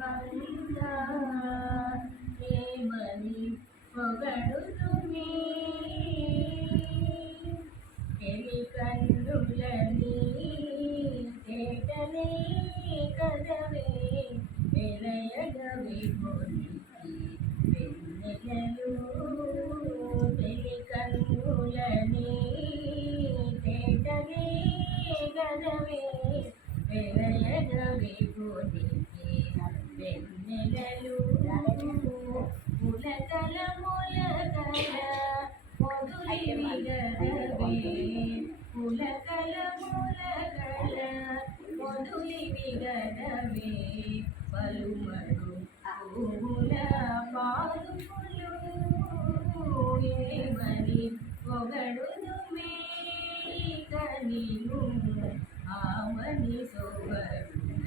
వంగా ఏమని పొగడుతుమే ఎలి కన్నులని తేటనే కదవే వెలయగవి పొలికి వెన్నెలలు తెలి కన్నులని తేటనే కదవే వెలయగవి పొలికి వెన్నెలలు ములకల ములకల మొదులి విగదవే ములకల ములకల మొదులి విగదవే పలుమడు పువ్వుల పాదుపులు ఏమని పొగడుదుమే. కనిను ఆమని సోబరుల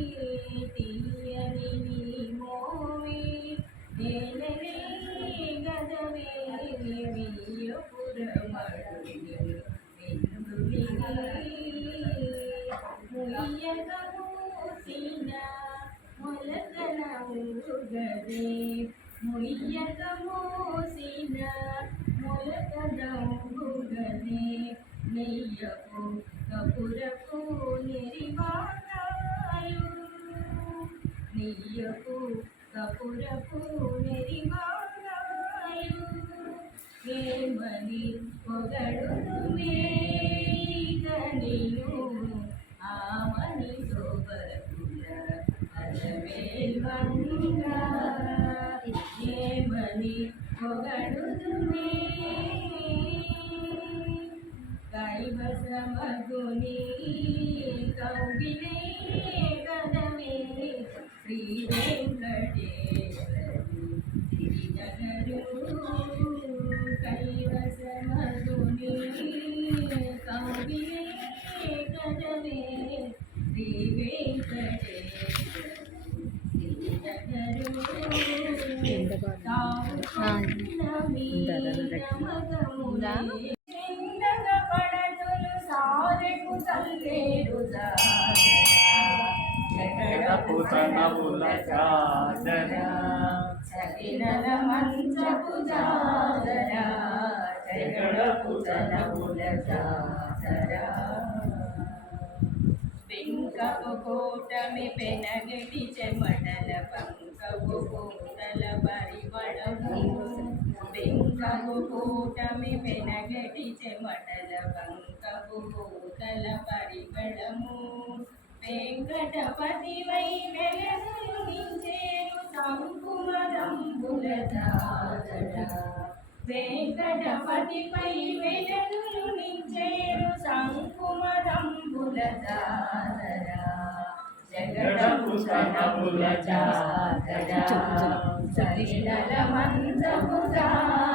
ముయ్యగ మూసిన మొలకల ఊరుగదే మోసిన మొలకల ఊరుగదే నెయ్యపు కపురపు నెరివాకాలు నెయ్యపు కపురపు నెరివాకాలు ఏమని పొగడుతుమే నీను ఆమని కైవసమగుని కౌగిలే కదమే శ్రీ వెంకటే పూతనముల చాదర సకినల మంచపు జాదర జగడ పుతనముల జాదర పెంకపు కోటమి పెనగటి చెమటల పంకపు కూటల పెంకపు కోటమి పెనగటి చెమటల పంకపు కోటల పరిమళము వెంకటపతి వై వెలగులు నించేరు సంకుమరంబుల జాదర వెంకటపతిపై వెలగులు నించేరు సంకుమరంబుల జాదర జగడపుసనముల జాదర సరినల మంచపు జాదర జగడపుసనముల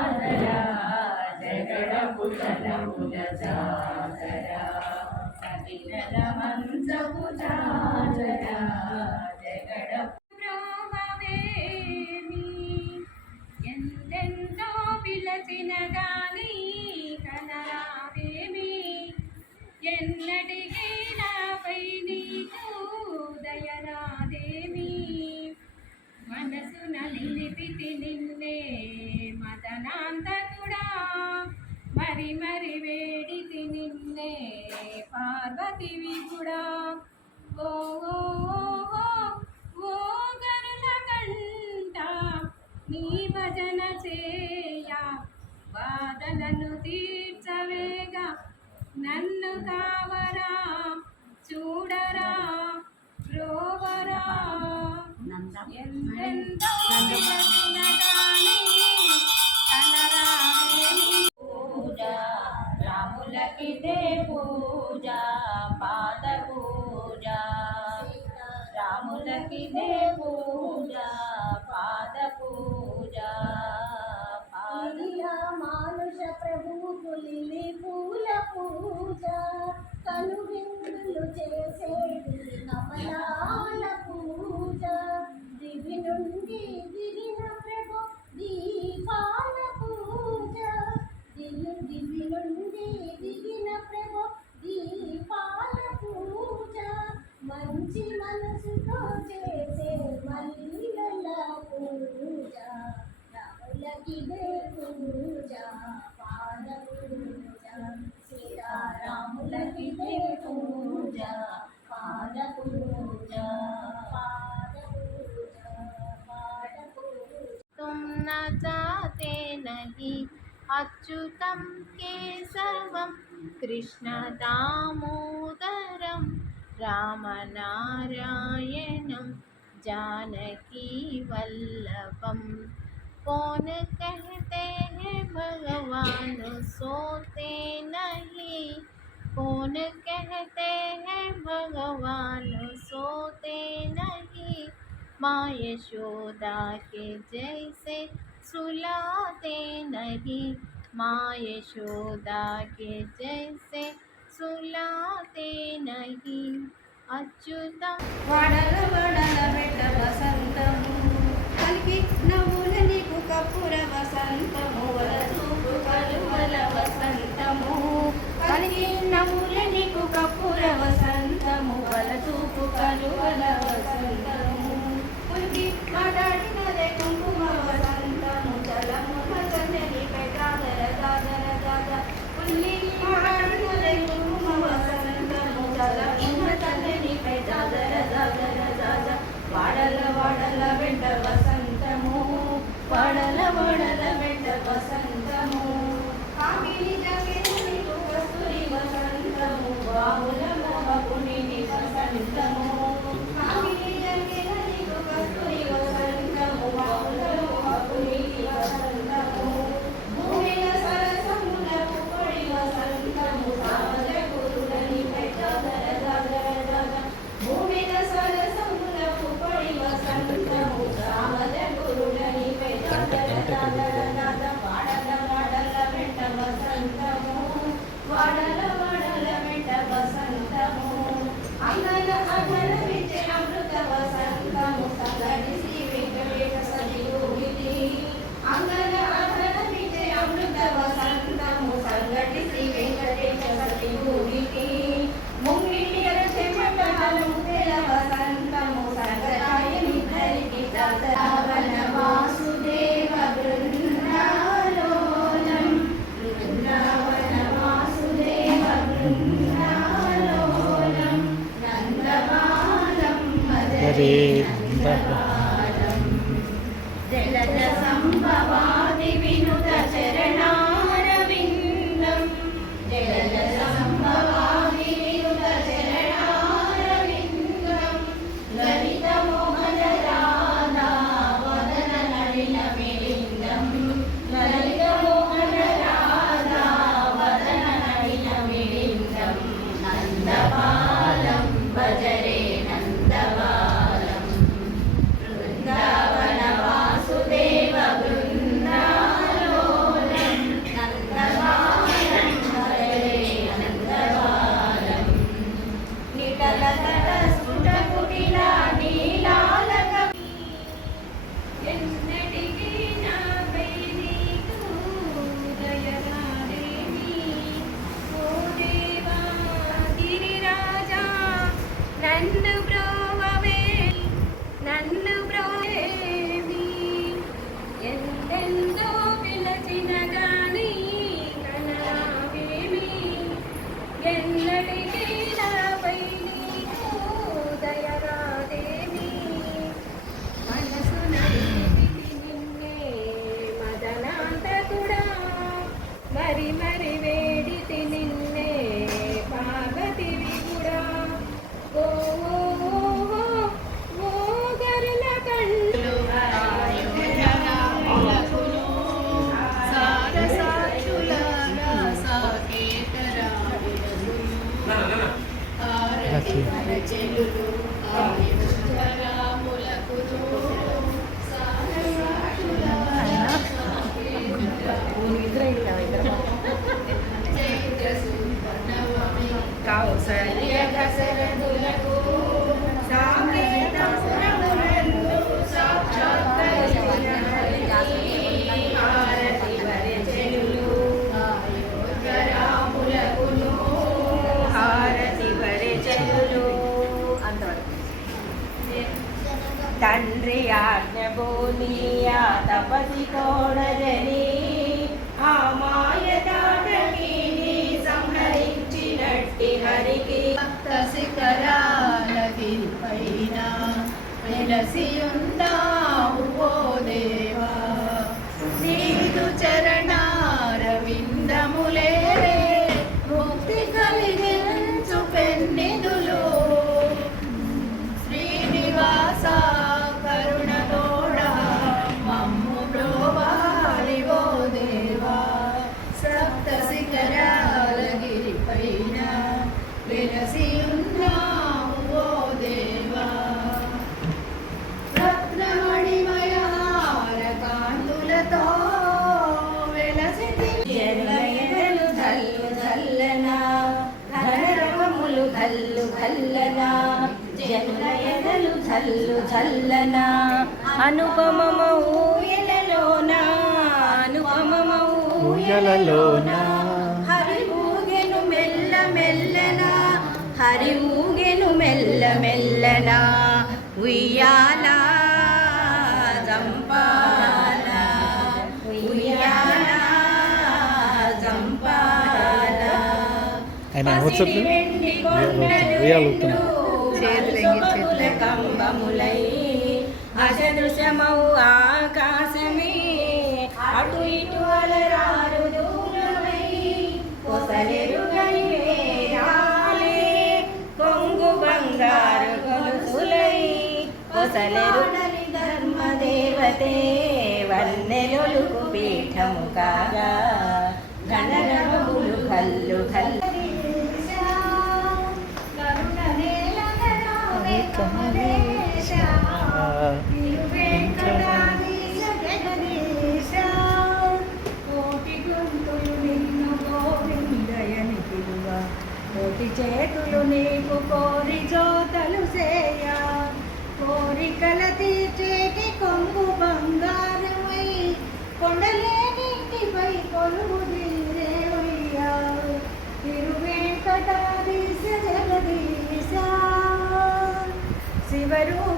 ఎన్నటికీ నాపై నీకు దయరాదేమి మనసు నలిపితి నిన్నే మదనాంతకుడా. మరి మరి వేడితి నిన్నే పార్వతివి కూడా ఓ ఓ గరుల కంట నీ భజన చేయ. బాధలను తీర్చవేగా నన్ను కావరా. చూడరా రోవరా. ఎందెంతో రాములకిదే పూజ పాద పూజ. రాములకిదే పూజ नहीं। अच्युतं केशवं, कृष्णदामोदरं, रामनारायणं, जानकीवल्लभं। कौन कहते हैं भगवान, सोते नहीं। कौन कहते हैं भगवान, सोते नहीं। माँ यशोदा के जैसे सुलाते नहीं माँ यशोदा के जैसे सुलाते नहीं अच्युतम వడల వడల వెంట వసంతము కలికి నవ్వుల నీకు కప్పుర వసంతము వల చూపు కలువల వసంతము కలికి నవ్వుల నీకు కప్పుర వసంతము వల చూపు కలువల వసంతము ఉలికి మాట్లాడినదే వడల వెంట వసంతము వడల వడల వెంట వసంతము. కామిని జగేని కస్తూరి వసంతము బావుల la la la la తండ్రి ఆజ్ఞబోనియా తపసి కోడజని ఆ మాయ దాటకిని సంహరించినట్టి హరికి పైకి భక్త శిఖరాలగిరిపైన వెలసియున్నావు ఓ దేవా. అనుపమమౌ ఎలలోనా అనుపమమౌ ఊయలలోనా హరి ఊగెను మెల్ల మెల్లనా? హరి ఊగెను మెల్ల మెల్లనా ఉయ్యాల జంపాల ఉయ్యాల జంపాల ఆయన ఉయ్యాలుతున్నా. కొండలు కంబములై అసదృశమౌ ఆకాశమే అటు ఇటు అలరారు దూరమై కొసలెరుగని వేరాలే కొంగు బంగారు గొలుసులై కొసలెరుగని ధర్మదేవతే వన్నెలొలుకు పీఠము కాగా గణరవములు కల్లు కల్లు.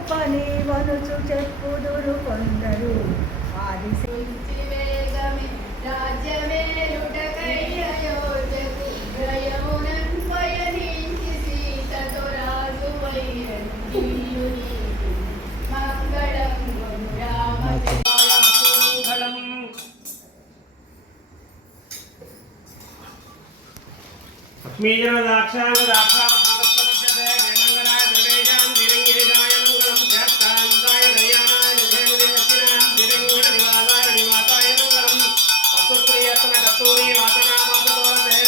శివరూపని వనుచు చెప్పుదురు కొందరు. ఆది వేగమి రాజ్యమేలుటకై అయోధ్యకు గ్రయమునన్ वस्तूनि वासना वासतोरते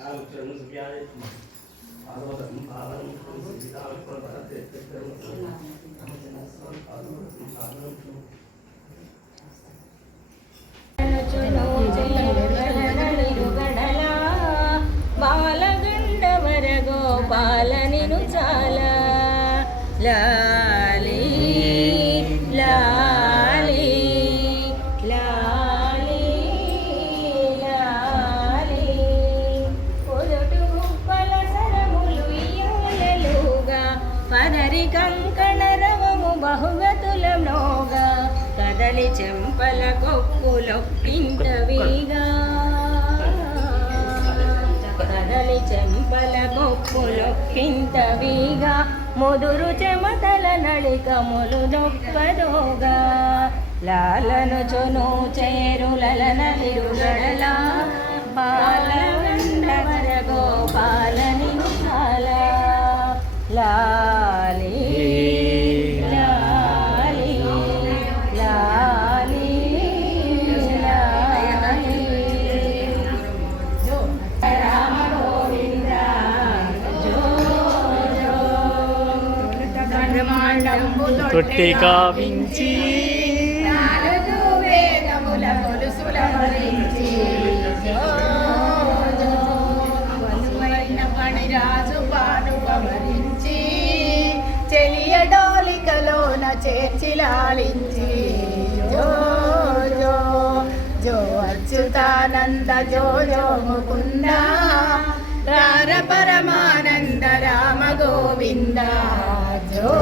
బాలగండవర గోపాల నిను చాలా. కొప్పులొక్కింటవిగా కదలి చెంపల కొప్పులొక్కింటవిగా ముదురు చెమటల నళికములు నొప్పదోగా లాలను చొను చేరులల నలిరుగడలా తొట్టి కావించి నాలుగు చెలియ డోలికలోన చేర్చి లాలించి జో జో జో అచ్యుతానంద జో జో ముకుంద రార పరమానంద రామ గోవింద జో